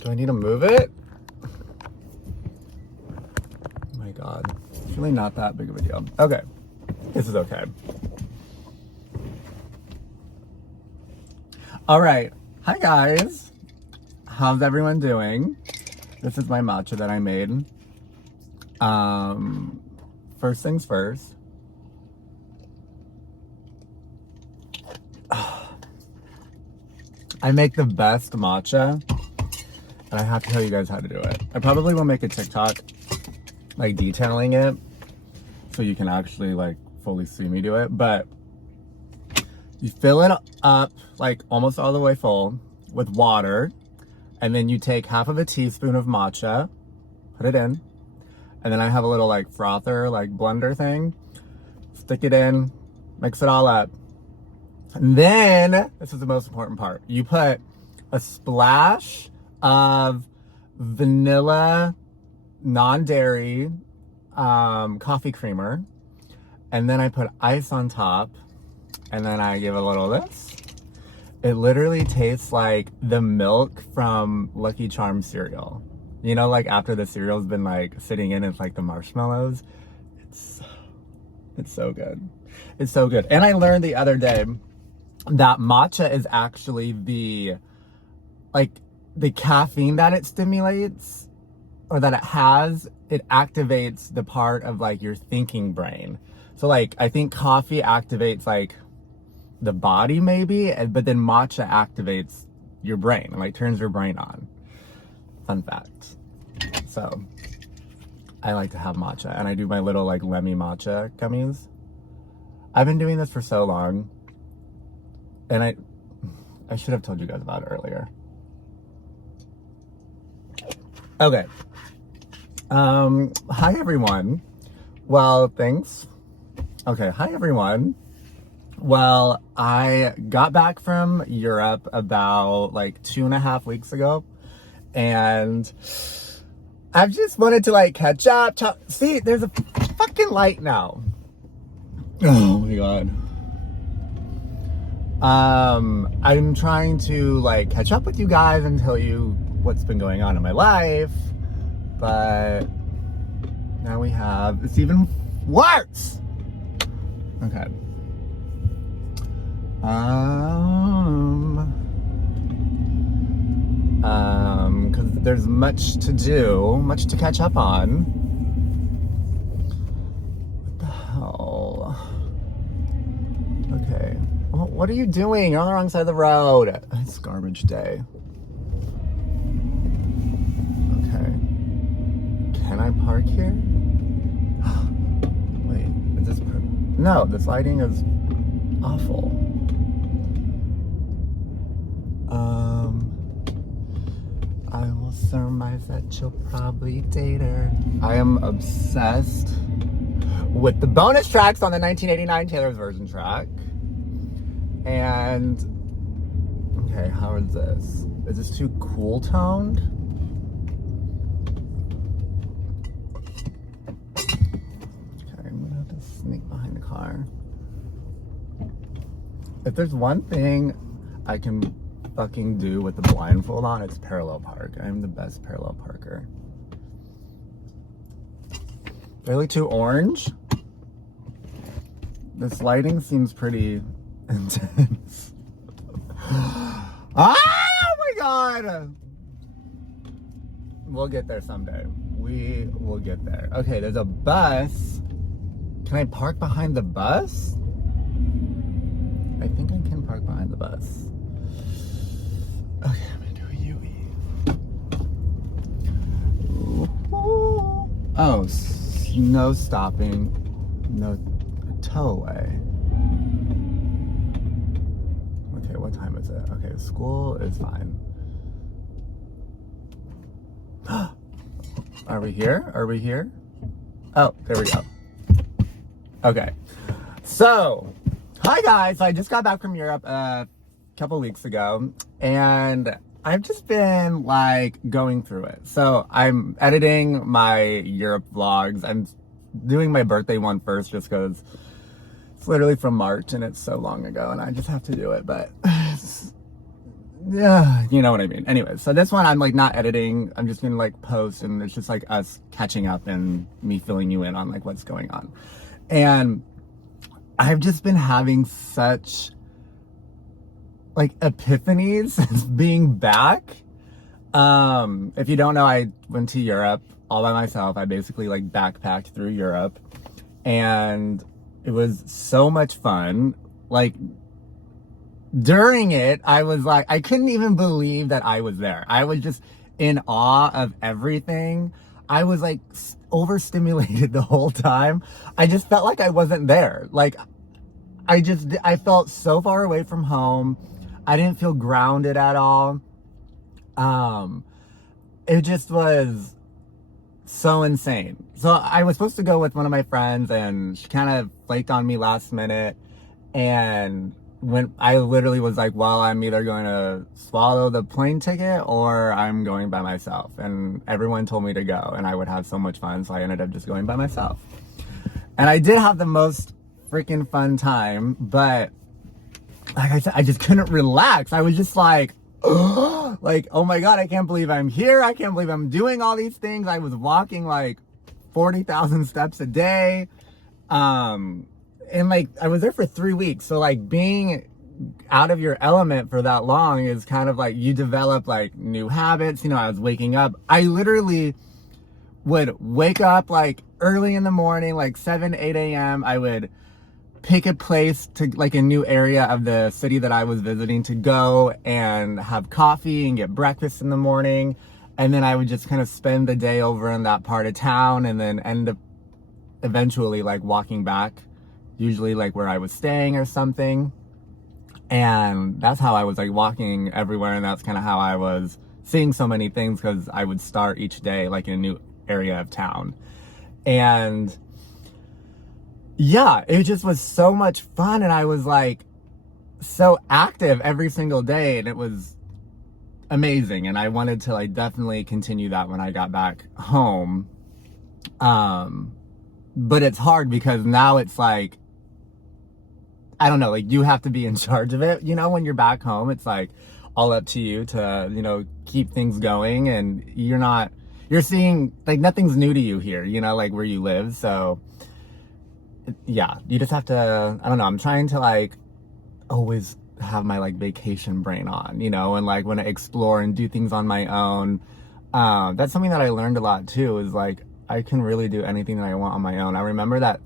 Do I need to move it? Oh my God. It's really not that big of a deal. Okay. This is okay. All right. Hi, guys. How's everyone doing? This is my matcha that I made. First things first. I make the best matcha, and I have to tell you guys how to do it. I probably will make a TikTok, like, detailing it, so you can actually, like, fully see me do it. But you fill it up, like, almost all the way full with water, and then you take half of a teaspoon of matcha, put it in, and then I have a little, like, frother, like, blender thing. Stick it in, mix it all up. And then, this is the most important part, you put a splash of vanilla, non-dairy coffee creamer, and then I put ice on top, and then I give a little this. It literally tastes like the milk from Lucky Charms cereal. You know, like after the cereal's been like sitting in, it's like the marshmallows. It's so good. It's so good. And I learned the other day that matcha is actually the caffeine that it stimulates, or that it has, it activates the part of like your thinking brain. So like, I think coffee activates like the body maybe, but then matcha activates your brain and like turns your brain on. Fun fact. So I like to have matcha, and I do my little like Lemmy matcha gummies. I've been doing this for so long, and I should have told you guys about it earlier. Okay. Hi everyone. Well, thanks. Okay, hi everyone. Well, I got back from Europe about like 2.5 weeks ago, and I've just wanted to like catch up. See, there's a fucking light now. Oh my God. I'm trying to like catch up with you guys and tell you what's been going on in my life, but now it's even worse. Okay. Because there's much to do, much to catch up on. What the hell? Okay. Well, what are you doing? You're on the wrong side of the road. It's garbage day. Okay. Can I park here? Wait, is this... No, this lighting is awful. I will surmise that you'll probably date her. I am obsessed with the bonus tracks on the 1989 Taylor's version track. And, okay, how is this? Is this too cool toned? Okay, I'm gonna have to sneak behind the car. If there's one thing I can fucking do with the blindfold on, it's parallel park. I'm the best parallel parker. Really too orange? This lighting seems pretty intense. Oh my God! We'll get there someday. We will get there. Okay, there's a bus. Can I park behind the bus? I think I can park behind the bus. Okay, I'm gonna do a U-E. Oh, no stopping. No tow away. Okay, what time is it? Okay, school is fine. Are we here? Are we here? Oh, there we go. Okay. So, hi guys. So I just got back from Europe a couple weeks ago, and I've just been like going through it. So I'm editing my Europe vlogs. I'm doing my birthday one first just because it's literally from March and it's so long ago and I just have to do it. But yeah, you know what I mean. Anyway, so this one I'm like not editing. I'm just gonna like post, and it's just like us catching up and me filling you in on like what's going on. And I've just been having such like epiphanies since being back. If you don't know, I went to Europe all by myself. I basically like backpacked through Europe, and it was so much fun. Like during it, I was like, I couldn't even believe that I was there. I was just in awe of everything. I was like overstimulated the whole time. I just felt like I wasn't there. Like I felt so far away from home. I didn't feel grounded at all. It just was so insane. So I was supposed to go with one of my friends, and she kind of flaked on me last minute. And when I literally was like, well, I'm either going to swallow the plane ticket or I'm going by myself. And everyone told me to go, and I would have so much fun. So I ended up just going by myself. And I did have the most freaking fun time, but like I said, I just couldn't relax. I was just like, like, oh my God, I can't believe I'm here. I can't believe I'm doing all these things. I was walking like 40,000 steps a day. And like, I was there for 3 weeks. So like being out of your element for that long is kind of like, you develop like new habits. You know, I was waking up. I literally would wake up like early in the morning, like 7, 8 a.m. I would pick a place to like a new area of the city that I was visiting to go and have coffee and get breakfast in the morning. And then I would just kind of spend the day over in that part of town, and then end up eventually like walking back, usually like where I was staying or something. And that's how I was like walking everywhere. And that's kind of how I was seeing so many things, because I would start each day like in a new area of town. And yeah, it just was so much fun. And I was like so active every single day, and it was amazing. And I wanted to like definitely continue that when I got back home. But it's hard because now it's like, I don't know, like you have to be in charge of it. You know, when you're back home, it's like all up to you to, you know, keep things going, and you're seeing like nothing's new to you here, you know, like where you live. So yeah, you just have to, I don't know, I'm trying to like always have my like vacation brain on, you know, and like when I explore and do things on my own. That's something that I learned a lot too, is like I can really do anything that I want on my own. I remember that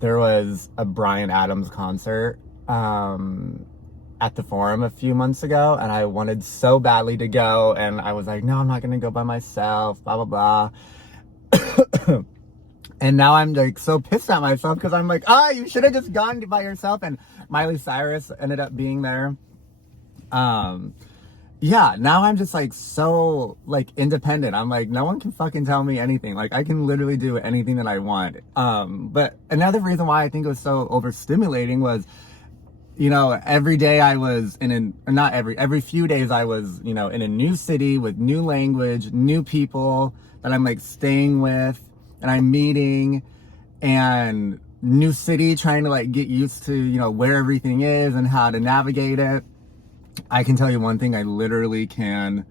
there was a Bryan Adams concert at the Forum a few months ago, and I wanted so badly to go, and I was like, no, I'm not gonna go by myself, blah blah blah. And now I'm like so pissed at myself, because I'm like, you should have just gone by yourself. And Miley Cyrus ended up being there. Yeah, now I'm just like so like independent. I'm like, no one can fucking tell me anything. Like I can literally do anything that I want. But another reason why I think it was so overstimulating was, you know, every day I was every few days I was, you know, in a new city with new language, new people that I'm like staying with, and I'm meeting, and new city, trying to like get used to, you know, where everything is and how to navigate it. I can tell you one thing, I literally can,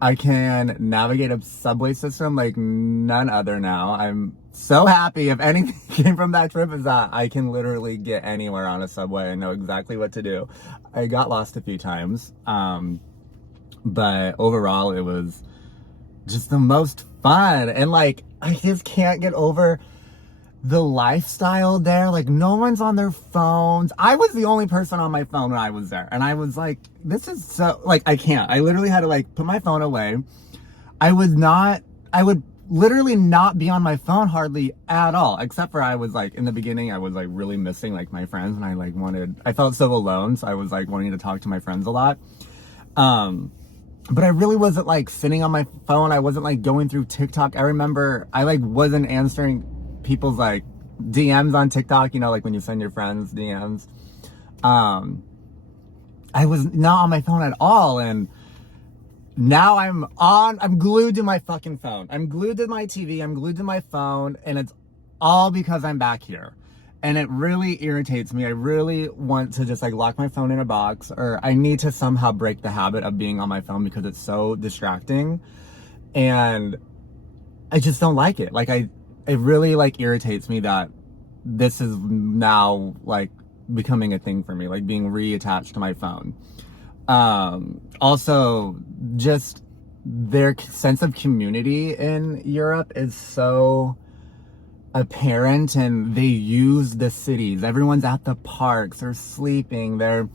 I can navigate a subway system like none other now. I'm so happy. If anything came from that trip, is that I can literally get anywhere on a subway and know exactly what to do. I got lost a few times, but overall it was just the most fun. And like, I just can't get over the lifestyle there. Like no one's on their phones. I was the only person on my phone when I was there, and I was like, this is so like, I can't. I literally had to like put my phone away. I would literally not be on my phone hardly at all, except for I was like, in the beginning I was like really missing like my friends, and I felt so alone, so I was like wanting to talk to my friends a lot. But I really wasn't like sitting on my phone. I wasn't like going through TikTok. I remember I like wasn't answering people's like DMs on TikTok, you know, like when you send your friends DMs. I was not on my phone at all, and now I'm glued to my fucking phone. I'm glued to my TV, I'm glued to my phone, and it's all because I'm back here. and it really irritates me. I really want to just like lock my phone in a box, or I need to somehow break the habit of being on my phone because it's so distracting. And I just don't like it. Like it really like irritates me that this is now like becoming a thing for me, like being reattached to my phone. Also, just their sense of community in Europe is so apparent, and they use the cities. Everyone's at the parks, they're sleeping, they're,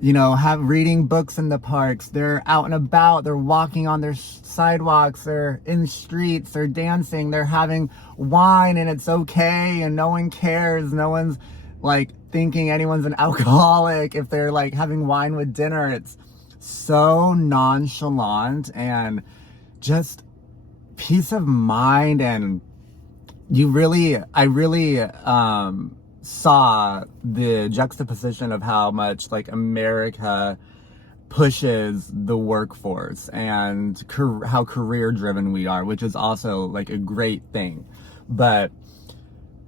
you know, reading books in the parks, they're out and about, they're walking on their sidewalks, they're in streets, they're dancing, they're having wine, and it's okay, and no one cares. No one's like thinking anyone's an alcoholic if they're like having wine with dinner. It's so nonchalant and just peace of mind. And I really saw the juxtaposition of how much like America pushes the workforce and how career driven we are, which is also like a great thing. But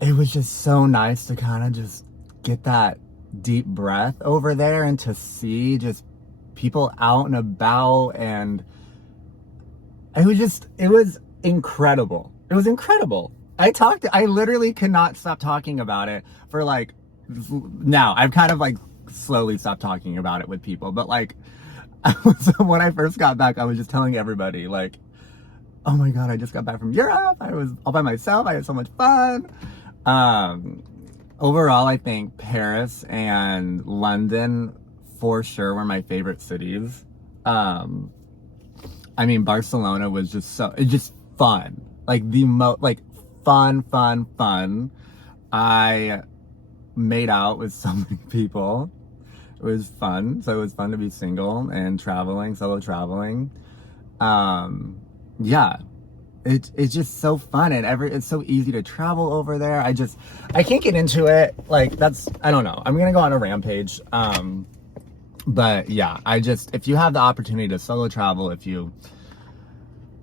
it was just so nice to kind of just get that deep breath over there and to see just people out and about. And it was incredible. It was incredible. I literally could not stop talking about it for like, now I've kind of like slowly stopped talking about it with people, but like when I first got back, I was just telling everybody like, oh my God, I just got back from Europe. I was all by myself. I had so much fun. Overall, I think Paris and London for sure were my favorite cities. I mean, Barcelona was just fun. Like fun. I made out with so many people. It was fun. So it was fun to be single and solo traveling. Yeah, it's just so fun, and it's so easy to travel over there. I can't get into it. Like I don't know. I'm gonna go on a rampage. But yeah, if you have the opportunity to solo travel,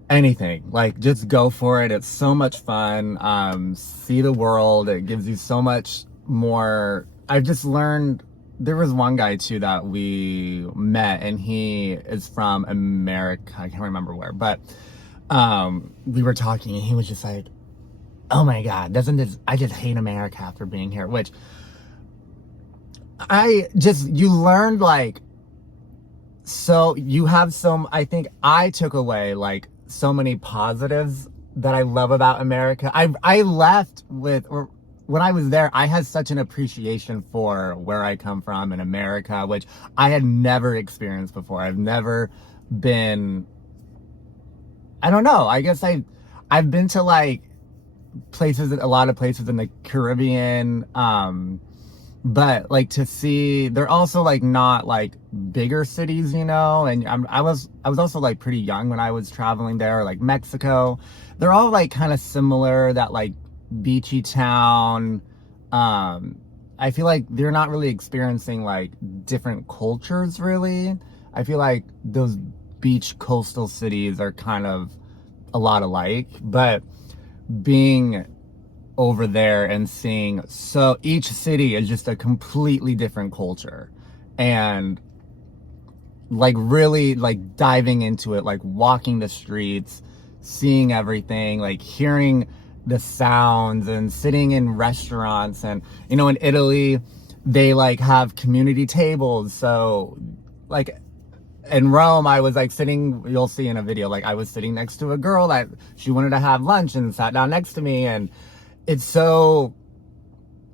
anything, like just go for it. It's so much fun. See the world. It gives you so much more. I've just learned, there was one guy too that we met, and he is from America. I can't remember where, but we were talking, and he was just like, oh my God, I just hate America after being here, which you learned like, so you have I think I took away like so many positives that I love about America. I left or when I was there, I had such an appreciation for where I come from in America, which I had never experienced before. I've never been, I don't know, I guess I've been to like a lot of places in the Caribbean, but like to see, they're also like not like bigger cities, you know, and I was also like pretty young when I was traveling there, like Mexico. They're all like kind of similar, that like beachy town. I feel like they're not really experiencing like different cultures really. I feel like those beach coastal cities are kind of a lot alike, but being over there and seeing, so each city is just a completely different culture, and like really like diving into it, like walking the streets, seeing everything, like hearing the sounds and sitting in restaurants. And you know, in Italy they like have community tables, so like in Rome, I was like sitting, you'll see in a video, like I was sitting next to a girl that she wanted to have lunch and sat down next to me, and it's so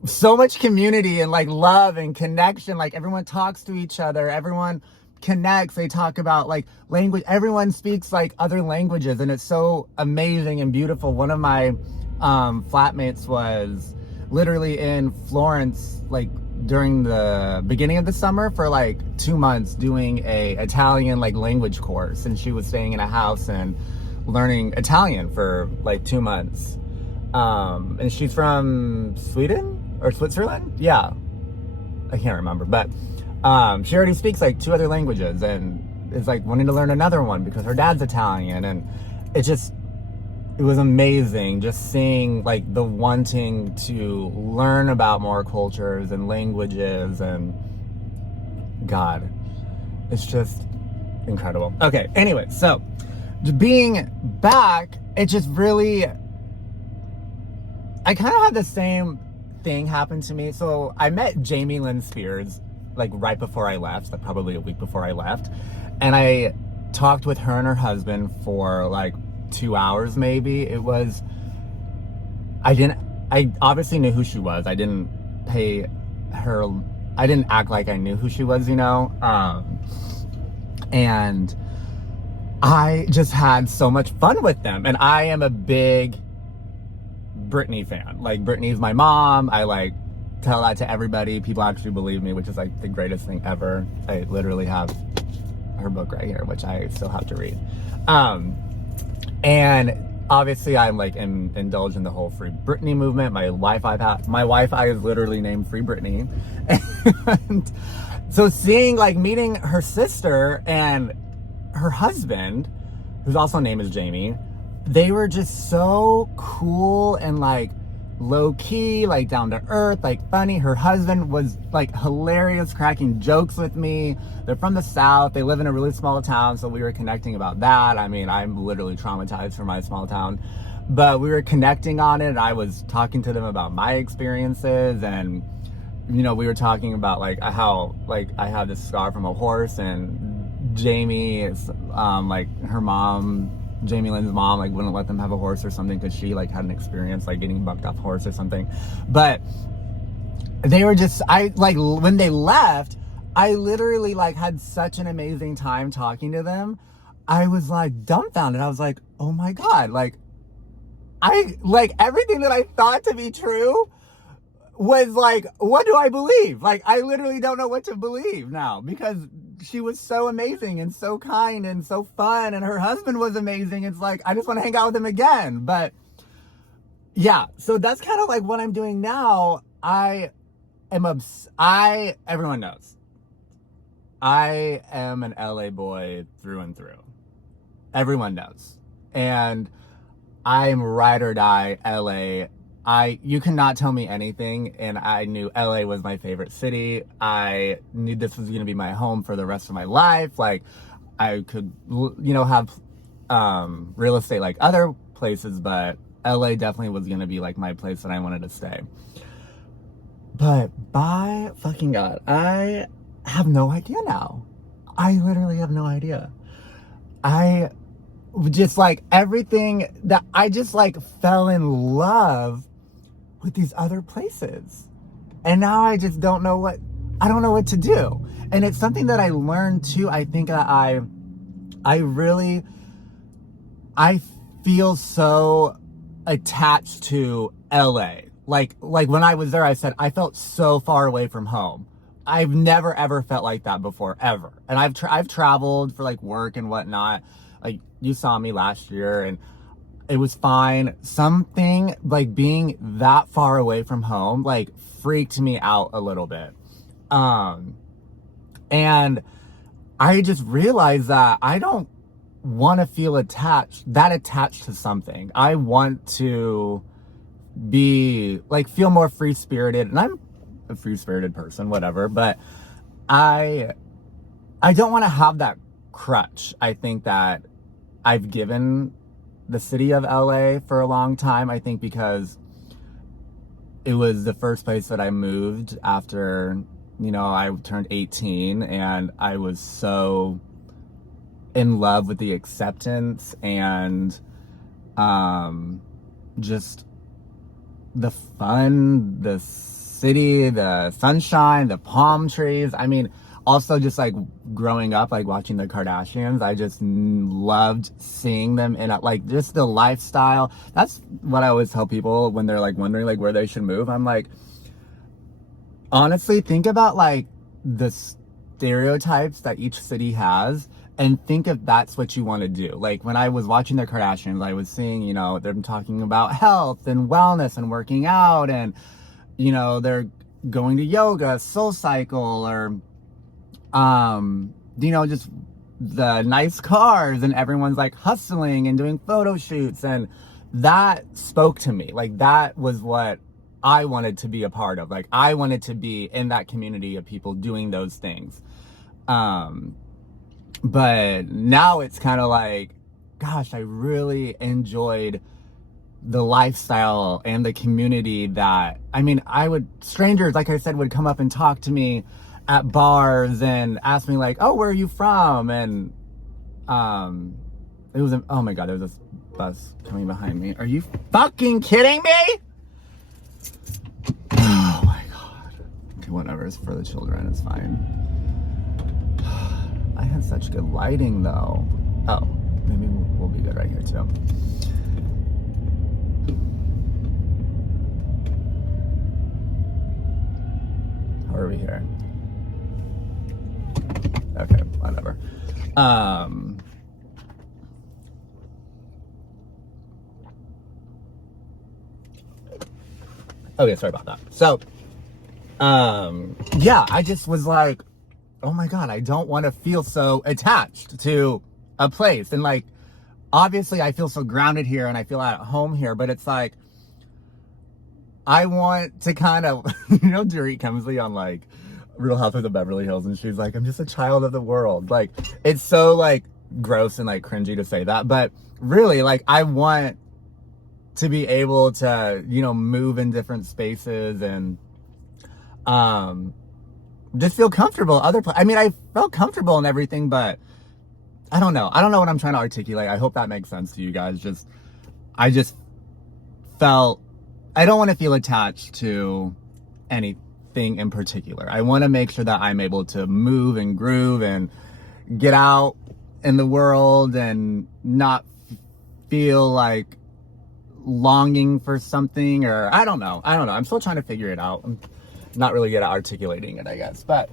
much community and like love and connection. Like everyone talks to each other, everyone connects, they talk about like language, everyone speaks like other languages, and it's so amazing and beautiful. One of my flatmates was literally in Florence like during the beginning of the summer for like 2 months doing a Italian like language course, and she was staying in a house and learning Italian for like 2 months. And she's from Sweden or Switzerland? Yeah, I can't remember, but she already speaks like 2 other languages and is like wanting to learn another one because her dad's Italian. And it was amazing just seeing like the wanting to learn about more cultures and languages, and God, it's just incredible. Okay, anyway, so being back, it just really, I kind of had the same thing happen to me. So I met Jamie Lynn Spears like right before I left, like probably a week before I left, and I talked with her and her husband for like 2 hours maybe. It was, I obviously knew who she was. I didn't act like I knew who she was, you know? And I just had so much fun with them. And I am a big Britney fan. Like, Britney's my mom. I like tell that to everybody. People actually believe me, which is like the greatest thing ever. I literally have her book right here, which I still have to read. And obviously I'm like indulged in the whole Free Britney movement. My Wi-Fi is literally named Free Britney. And so meeting her sister and her husband, whose also name is Jamie, they were just so cool and like low key, like down to earth, like funny. Her husband was like hilarious, cracking jokes with me. They're from the South. They live in a really small town, so we were connecting about that. I mean, I'm literally traumatized from my small town, but we were connecting on it. I was talking to them about my experiences, and you know, we were talking about like how like I had this scar from a horse, and Jamie is like her mom, Jamie Lynn's mom, like wouldn't let them have a horse or something because she like had an experience like getting bucked off a horse or something. But they were just, when they left, I literally like had such an amazing time talking to them. I was like dumbfounded. I was like, oh my God, like everything that I thought to be true was like, what do I believe? Like, I literally don't know what to believe now, because she was so amazing and so kind and so fun, and her husband was amazing. It's like, I just want to hang out with him again. But yeah, so that's kind of like what I'm doing now. Everyone knows, I am an LA boy through and through. Everyone knows. And I'm ride or die LA. You cannot tell me anything, and I knew LA was my favorite city. I knew this was going to be my home for the rest of my life. Like, I could, you know, have real estate like other places, but LA definitely was going to be like my place that I wanted to stay. But by fucking God, I have no idea now. I literally have no idea. I just like everything that I just like fell in love with these other places. And now I just don't know what to do. And it's something that I learned too. I think that I feel so attached to LA. Like when I was there, I said, I felt so far away from home. I've never ever felt like that before, ever. And I've traveled for like work and whatnot. Like, you saw me last year and it was fine. Something like being that far away from home, like, freaked me out a little bit. And I just realized that I don't want to feel attached to something. I want to be like, feel more free-spirited, and I'm a free-spirited person, whatever, but I don't want to have that crutch. I think that I've given the city of LA for a long time, I think, because it was the first place that I moved after, you know, I turned 18, and I was so in love with the acceptance and just the fun, the city, the sunshine, the palm trees. I mean, also just like growing up, like watching the Kardashians, I just loved seeing them in like just the lifestyle. That's what I always tell people when they're like wondering like where they should move. I'm like, honestly, think about like the stereotypes that each city has, and think if that's what you want to do. Like, when I was watching the Kardashians, I was seeing, you know, they're talking about health and wellness and working out, and, you know, they're going to yoga, SoulCycle, or, you know, just the nice cars, and everyone's like hustling and doing photo shoots, and that spoke to me. Like, that was what I wanted to be a part of. Like, I wanted to be in that community of people doing those things. But now it's kind of like, gosh, I really enjoyed the lifestyle and the community that, I mean, strangers, like I said, would come up and talk to me at bars and ask me like, oh, where are you from? And, oh my God, there was this bus coming behind me. Are you fucking kidding me? Oh my God. Okay, whatever, it's for the children, it's fine. I had such good lighting though. Oh, maybe we'll be good right here too. How are we here? Okay, whatever. Okay, sorry about that. So, yeah, I just was like, oh my God, I don't want to feel so attached to a place. And like, obviously I feel so grounded here and I feel at home here, but it's like, I want to kind of, you know, Dorit Kemsley on like Real Housewives of Beverly Hills, and she's like, I'm just a child of the world. Like, it's so like gross and like cringy to say that, but really, like, I want to be able to, you know, move in different spaces and just feel comfortable I mean, I felt comfortable and everything, but I don't know what I'm trying to articulate. I hope that makes sense to you guys. I just felt, I don't want to feel attached to anything in particular. I want to make sure that I'm able to move and groove and get out in the world and not feel like longing for something, or I don't know. I'm still trying to figure it out. I'm not really good at articulating it, I guess. But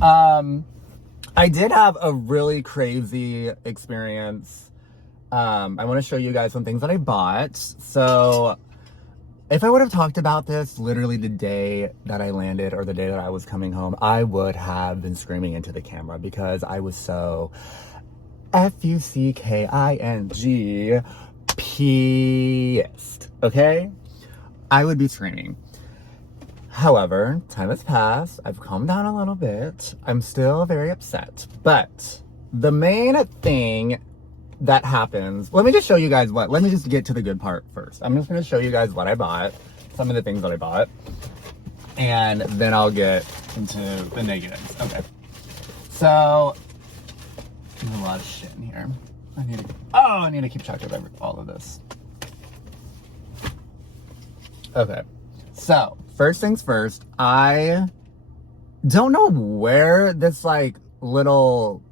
I did have a really crazy experience. I want to show you guys some things that I bought. So if I would have talked about this literally the day that I landed or the day that I was coming home, I would have been screaming into the camera because I was so F-U-C-K-I-N-G pissed, okay? I would be screaming. However, time has passed. I've calmed down a little bit. I'm still very upset. But the main thing that happens, let me just show you guys let me just get to the good part first. I'm just going to show you guys what I bought, some of the things that I bought, and then I'll get into the negatives. Okay. So, there's a lot of shit in here. I need to keep track of all of this. Okay. So, first things first, I don't know where this like little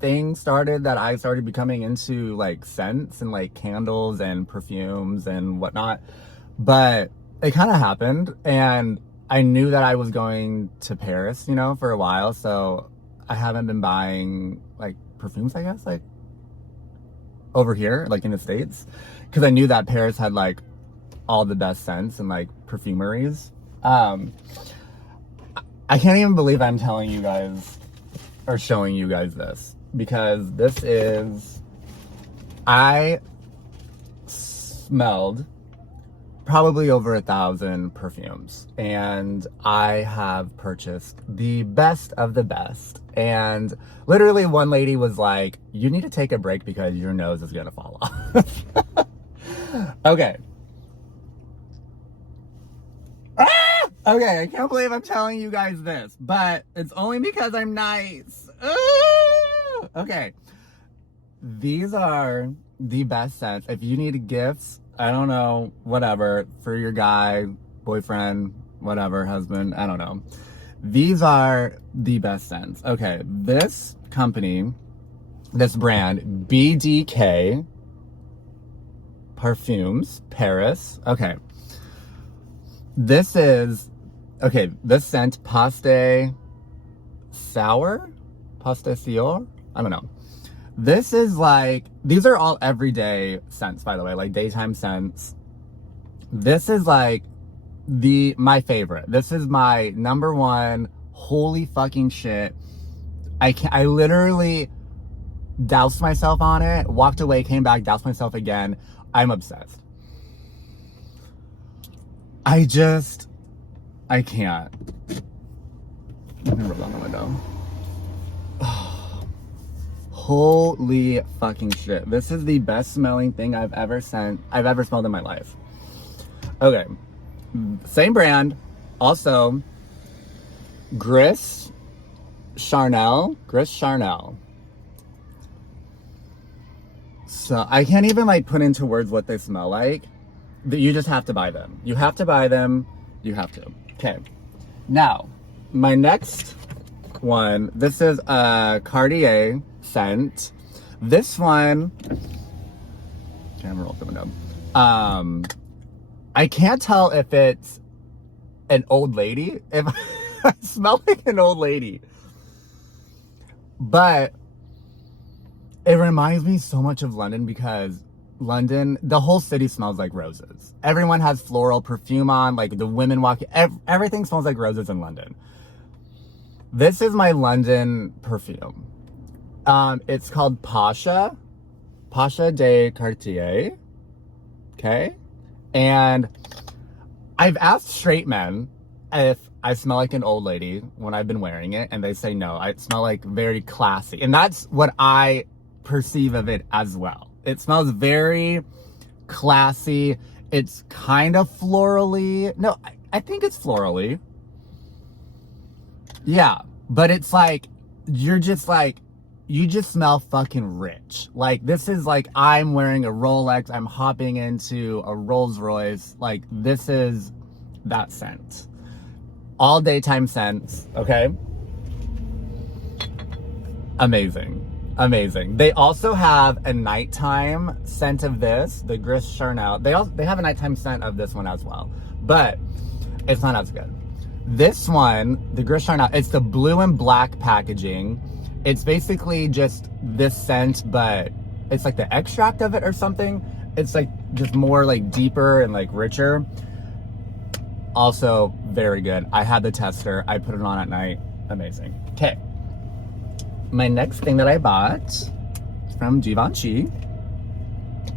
thing started that I started becoming into like scents and like candles and perfumes and whatnot, but it kind of happened, and I knew that I was going to Paris, you know, for a while, so I haven't been buying like perfumes, I guess, like over here, like in the States, because I knew that Paris had like all the best scents and like perfumeries. I can't even believe I'm telling you guys or showing you guys this, because this is, I smelled probably over 1,000 perfumes, and I have purchased the best of the best. And literally one lady was like, you need to take a break because your nose is gonna fall off. Okay. Okay, I can't believe I'm telling you guys this, but it's only because I'm nice. Okay. These are the best scents. If you need gifts, I don't know, whatever, for your guy, boyfriend, whatever, husband, I don't know. These are the best scents. Okay, this company, this brand, BDK Parfums, Paris. Okay. This is, okay, this scent, Paste Sour? Paste Sior? I don't know. This is like, these are all everyday scents, by the way, like daytime scents. This is like my favorite. This is my number one. Holy fucking shit. I literally doused myself on it, walked away, came back, doused myself again. I'm obsessed. I can't. Let me roll down the window. Holy fucking shit. This is the best smelling thing I've ever smelled in my life. Okay. Same brand. Also, Gris Charnel. So I can't even like put into words what they smell like. You just have to buy them. You have to buy them. You have to. Okay. Now, my next one, this is a Cartier scent. This one, camera roll the window. I can't tell if it's an old lady. If I smell like an old lady. But it reminds me so much of London because London, the whole city smells like roses. Everyone has floral perfume on, like the women walking, everything smells like roses in London. This is my London perfume. It's called Pasha de Cartier. Okay. And I've asked straight men if I smell like an old lady when I've been wearing it, and they say no, I smell like very classy. And that's what I perceive of it as well. It smells very classy. It's kind of florally. No, I think it's florally. Yeah, but it's like, you just smell fucking rich. Like, this is like, I'm wearing a Rolex, I'm hopping into a Rolls Royce. Like, this is that scent. All daytime scents, okay? Amazing. They also have a nighttime scent of this, the Gris Charnel. They have a nighttime scent of this one as well, but it's not as good. This one, the Gris Charnel, it's the blue and black packaging. It's basically just this scent, but it's like the extract of it or something. It's like just more like deeper and like richer. Also very good. I had the tester. I put it on at night. Amazing. Okay. My next thing that I bought is from Givenchy.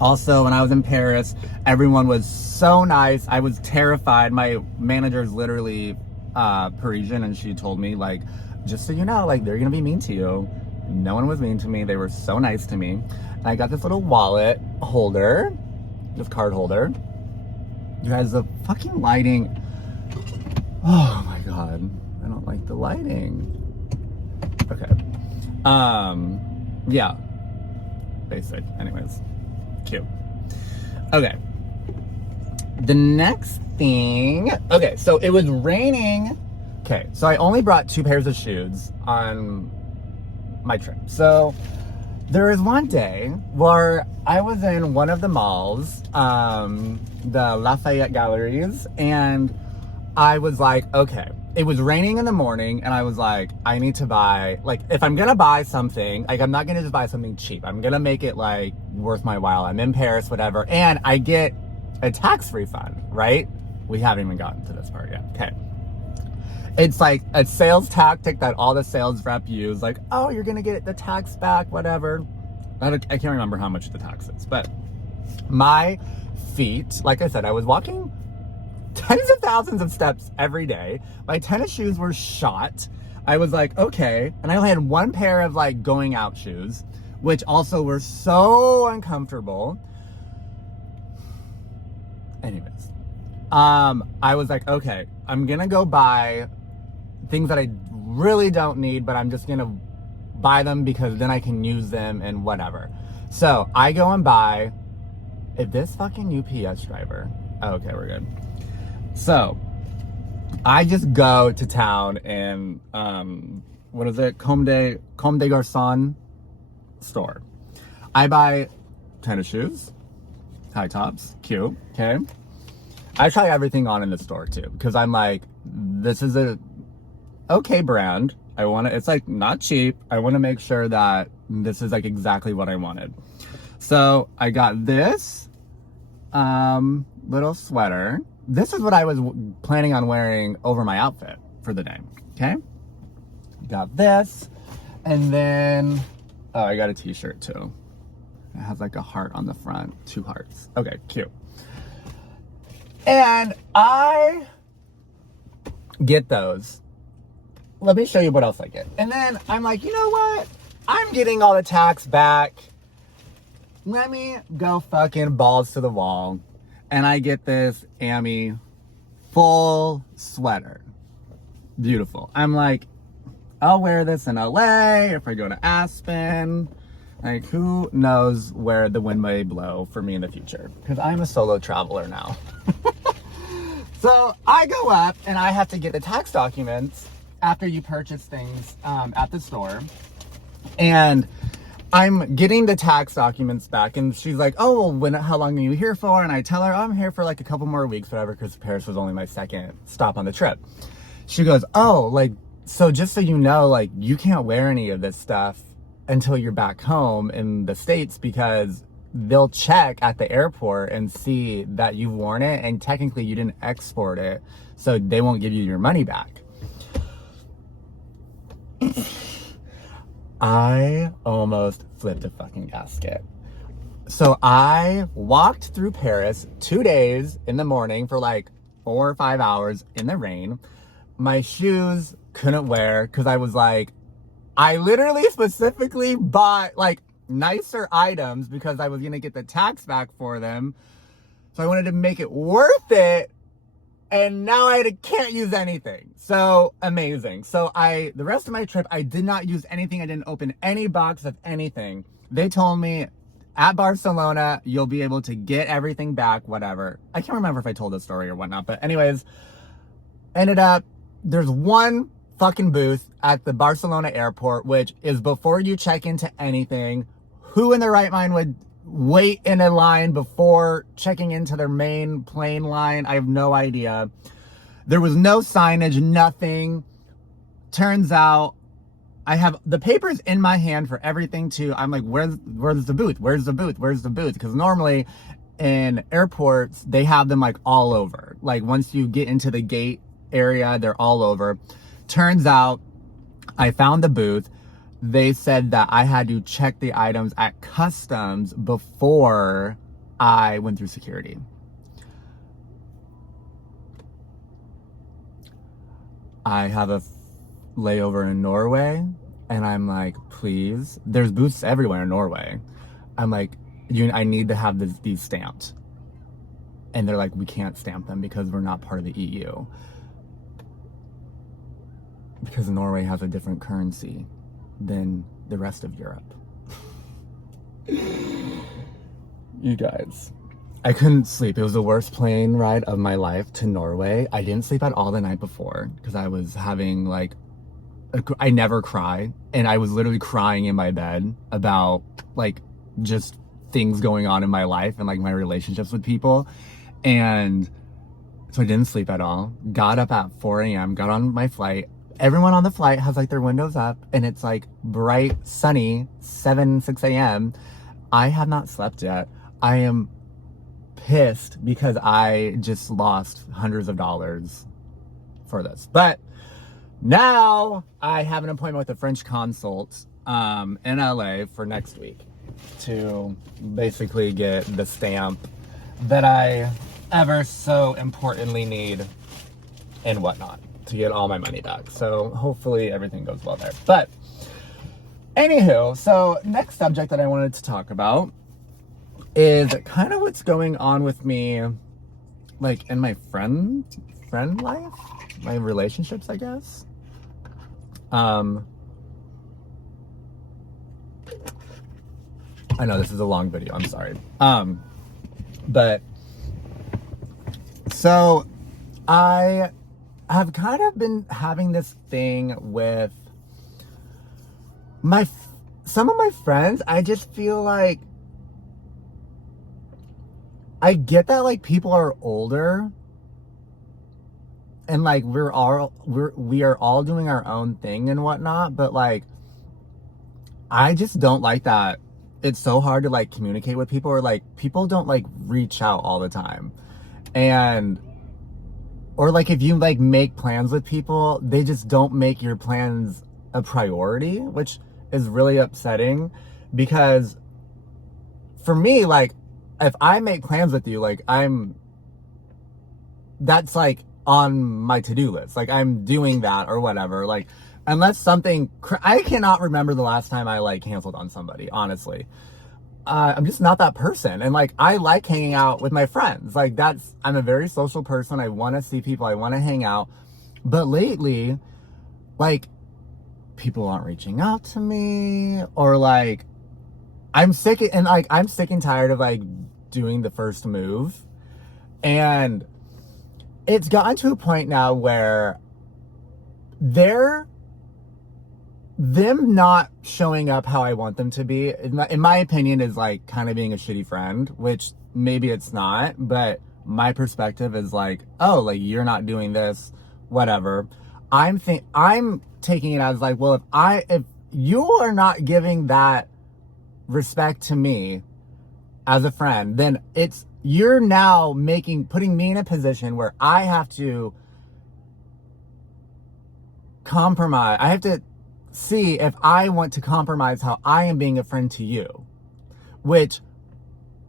Also, when I was in Paris, everyone was so nice. I was terrified. My manager is literally Parisian, and she told me, like, just so you know, like, they're gonna be mean to you. No one was mean to me. They were so nice to me. And I got this little wallet holder, this card holder. You guys, the fucking lighting. Oh my God. I don't like the lighting. Okay. Yeah. Basic. Anyways. Cute. Okay. The next thing. Okay, so it was raining. Okay, so I only brought 2 pairs of shoes on my trip. So there was one day where I was in one of the malls, the Lafayette Galleries, and I was like, okay, it was raining in the morning, and I was like, I need to buy, like, if I'm gonna buy something, like, I'm not gonna just buy something cheap. I'm gonna make it, like, worth my while. I'm in Paris, whatever, and I get a tax refund, right? We haven't even gotten to this part yet. Okay. It's like a sales tactic that all the sales rep use, like, oh, you're gonna get the tax back, whatever. I can't remember how much the tax is, but my feet, like I said, I was walking tens of thousands of steps every day. My tennis shoes were shot. I was like, okay. And I only had one pair of like going out shoes, which also were so uncomfortable. Anyways, I was like, okay, I'm gonna go buy things that I really don't need, but I'm just gonna buy them because then I can use them and whatever. So I go and buy this fucking UPS driver. Oh, okay, we're good. So I just go to town and what is it? Comme des Garçons store. I buy tennis shoes, high tops, cute, okay? I try everything on in the store too, because I'm like, this is a okay brand. It's like not cheap. I want to make sure that this is like exactly what I wanted. So I got this little sweater. This is what I was planning on wearing over my outfit for the day, okay? Got this, and then, oh, I got a t-shirt too. It has like a heart on the front, 2 hearts. Okay, cute. And I get those. Let me show you what else I get. And then I'm like, you know what? I'm getting all the tax back. Let me go fucking balls to the wall. And I get this Amy full sweater. Beautiful. I'm like, I'll wear this in LA if I go to Aspen. Like, who knows where the wind may blow for me in the future? Because I'm a solo traveler now. So I go up and I have to get the tax documents after you purchase things at the store. And I'm getting the tax documents back, and she's like, oh, well, how long are you here for? And I tell her, oh, I'm here for like a couple more weeks, whatever, because Paris was only my second stop on the trip. She goes, oh, like, so just so you know, like, you can't wear any of this stuff until you're back home in the States, because they'll check at the airport and see that you've worn it, and technically you didn't export it, so they won't give you your money back. I almost flipped a fucking gasket. So I walked through Paris 2 days in the morning for like 4 or 5 hours in the rain. My shoes couldn't wear because I was like, I literally specifically bought like nicer items because I was going to get the tax back for them. So I wanted to make it worth it. And now I can't use anything. So amazing. So the rest of my trip, I did not use anything. I didn't open any box of anything. They told me at Barcelona, you'll be able to get everything back, whatever. I can't remember if I told this story or whatnot, but anyways, ended up, there's one fucking booth at the Barcelona airport, which is before you check into anything. Who in their right mind would wait in a line before checking into their main plane line? I have no idea. There was no signage, nothing. Turns out I have the papers in my hand for everything too. I'm like, where's the booth? Where's the booth? Where's the booth? Because normally in airports, they have them like all over. Like once you get into the gate area, they're all over. Turns out I found the booth. They said that I had to check the items at customs before I went through security. I have a layover in Norway, and I'm like, please. There's booths everywhere in Norway. I'm like, I need to have these stamped. And they're like, we can't stamp them because we're not part of the EU. Because Norway has a different currency than the rest of Europe. You guys, I couldn't sleep. It was the worst plane ride of my life to Norway. I didn't sleep at all the night before because I was having like, I never cry. And I was literally crying in my bed about like just things going on in my life and like my relationships with people. And so I didn't sleep at all. Got up at 4 a.m., got on my flight. Everyone on the flight has like their windows up and it's like bright, sunny, 6 a.m. I have not slept yet. I am pissed because I just lost hundreds of dollars for this. But now I have an appointment with a French consult in LA for next week to basically get the stamp that I ever so importantly need and whatnot to get all my money back. So hopefully everything goes well there. But anywho, so next subject that I wanted to talk about is kind of what's going on with me, like in my friend life, my relationships, I guess. I know this is a long video, I'm sorry. But so I have kind of been having this thing with some of my friends. I just feel like I get that like people are older and like we are all doing our own thing and whatnot, but like I just don't like that it's so hard to like communicate with people, or like people don't like reach out all the time. And or like if you like make plans with people, they just don't make your plans a priority, which is really upsetting because for me, like, if I make plans with you, like, that's like on my to-do list. Like, I'm doing that or whatever. Like, unless something, I cannot remember the last time I like canceled on somebody, honestly. I'm just not that person. And like, I like hanging out with my friends. Like, I'm a very social person. I want to see people. I want to hang out. But lately, like, people aren't reaching out to me, or like, I'm sick and tired of like doing the first move. And it's gotten to a point now where them not showing up how I want them to be, in my opinion, is like kind of being a shitty friend, which maybe it's not, but my perspective is like, oh, like, you're not doing this, whatever. I'm taking it as like, well, if you are not giving that respect to me as a friend, then you're now putting me in a position where I have to compromise. I have to see if I want to compromise how I am being a friend to you, which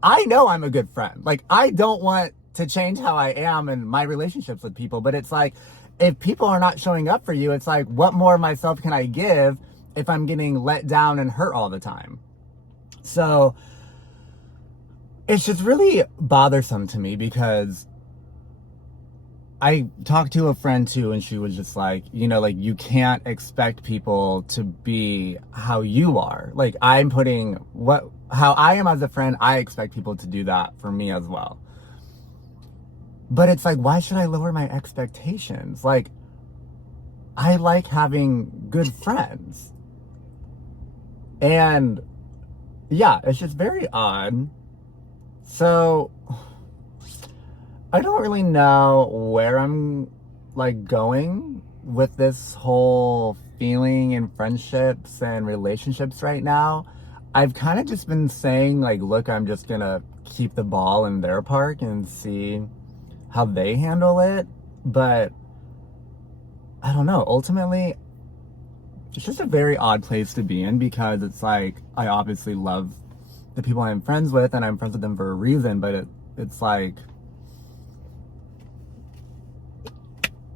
I know I'm a good friend. Like, I don't want to change how I am in my relationships with people, but it's like, if people are not showing up for you, it's like, what more of myself can I give if I'm getting let down and hurt all the time? So it's just really bothersome to me, because I talked to a friend too, and she was just like, you know, like, you can't expect people to be how you are. Like, I'm putting how I am as a friend, I expect people to do that for me as well. But it's like, why should I lower my expectations? Like, I like having good friends. And yeah, it's just very odd. So I don't really know where I'm like going with this whole feeling in friendships and relationships right now. I've kind of just been saying like, look, I'm just gonna keep the ball in their park and see how they handle it. But I don't know, ultimately it's just a very odd place to be in, because it's like, I obviously love the people I'm friends with, and I'm friends with them for a reason, but it's like,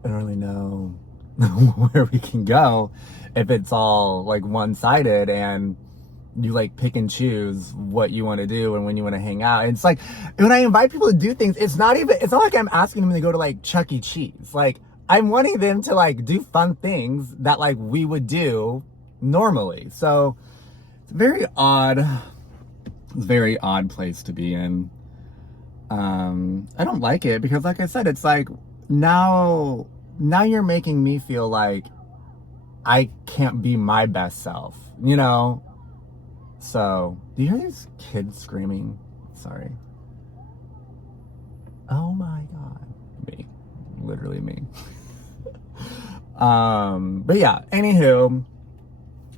I don't really know where we can go if it's all like one-sided and you like pick and choose what you want to do and when you want to hang out. It's like, when I invite people to do things, it's not like I'm asking them to go to like Chuck E. Cheese. Like, I'm wanting them to like do fun things that like we would do normally. So it's very odd place to be in. I don't like it, because like I said, it's like, now you're making me feel like I can't be my best self, you know? So, do you hear these kids screaming? Sorry. Oh my God. Me. Literally me. But yeah, anywho,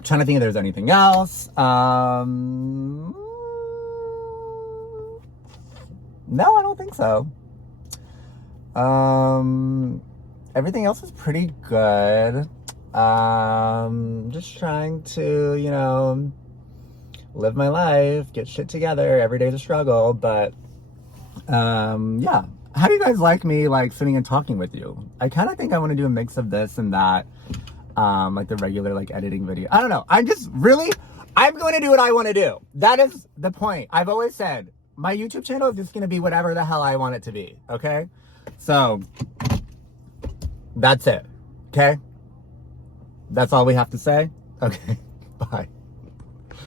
trying to think if there's anything else. No, I don't think so. Everything else is pretty good. Just trying to, you know, live my life, get shit together. Every day's a struggle, but yeah. How do you guys like me like sitting and talking with you? I kind of think I want to do a mix of this and that, like the regular like editing video. I don't know. I'm going to do what I want to do. That is the point. I've always said my YouTube channel is just going to be whatever the hell I want it to be. Okay. So that's it. Okay. That's all we have to say. Okay. Bye.